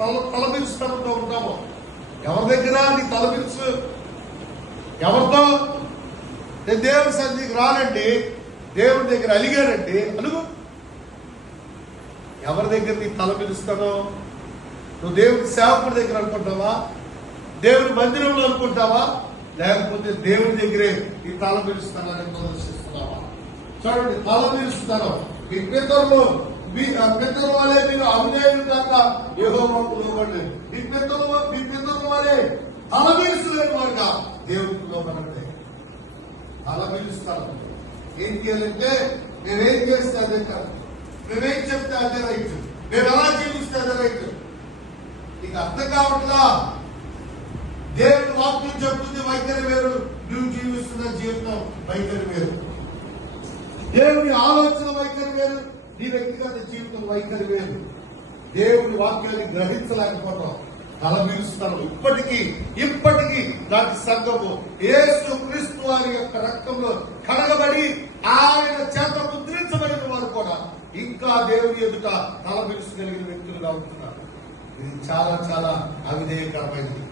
తలపిలుస్తూ ఉంటాము. ఎవరి దగ్గర నీ తలపిలుసు? ఎవరితో? నేను దేవుని సన్నిధికి రానండి, దేవుని దగ్గర అలిగానండి అలుగు. ఎవరి దగ్గర నీ తల పిలుస్తానో? నువ్వు దేవుని సేవకుడి దగ్గర అనుకుంటావా? దేవుని మందిరంలో అనుకుంటావా? లేకపోతే దేవుని దగ్గరే నీ తల పిలుస్తానని ప్రదర్శిస్తున్నావా? చూడండి, తల పిలుస్తాను. మీ పితరుల వలె మీరు అవినేయులు కాక యెహోవాకు లోబడండి. మీ పితరుల వలె తల పిలుస్తలేని వాడుగా దేవునికి లోబడండి. తల పిలుస్తాను. ఏం చేయాలంటే నేనేం చేస్తే అదే కాదు, నేనేం చెప్తే అదే రైట్, నేను ఎలా జీవిస్తే అదే రైట్. నీకు అర్థం కావట్లా? దేవుని వాక్యం చెప్తుంది వైఖరి వేరు, నువ్వు జీవిస్తున్న జీవితం వైఖరి వేరు. దేవుని ఆలోచన వైఖరి వేరు, నీ వ్యక్తిగత జీవితం వైఖరి వేరు. దేవుని వాక్యాన్ని గ్రహించలేకపోవడం తల పిలుస్తాను. ఇప్పటికీ నాటి సంఘము యేసు క్రీస్తు వారి యొక్క రక్తంలో కడగబడి ఆయన చేత ముద్రించబడిన వారు కూడా ఇంకా దేవుని ఎదుట తల పిలుచగలిగిన వ్యక్తులుగా ఉంటున్నారు. ఇది చాలా చాలా అవిధేయకరమైనది.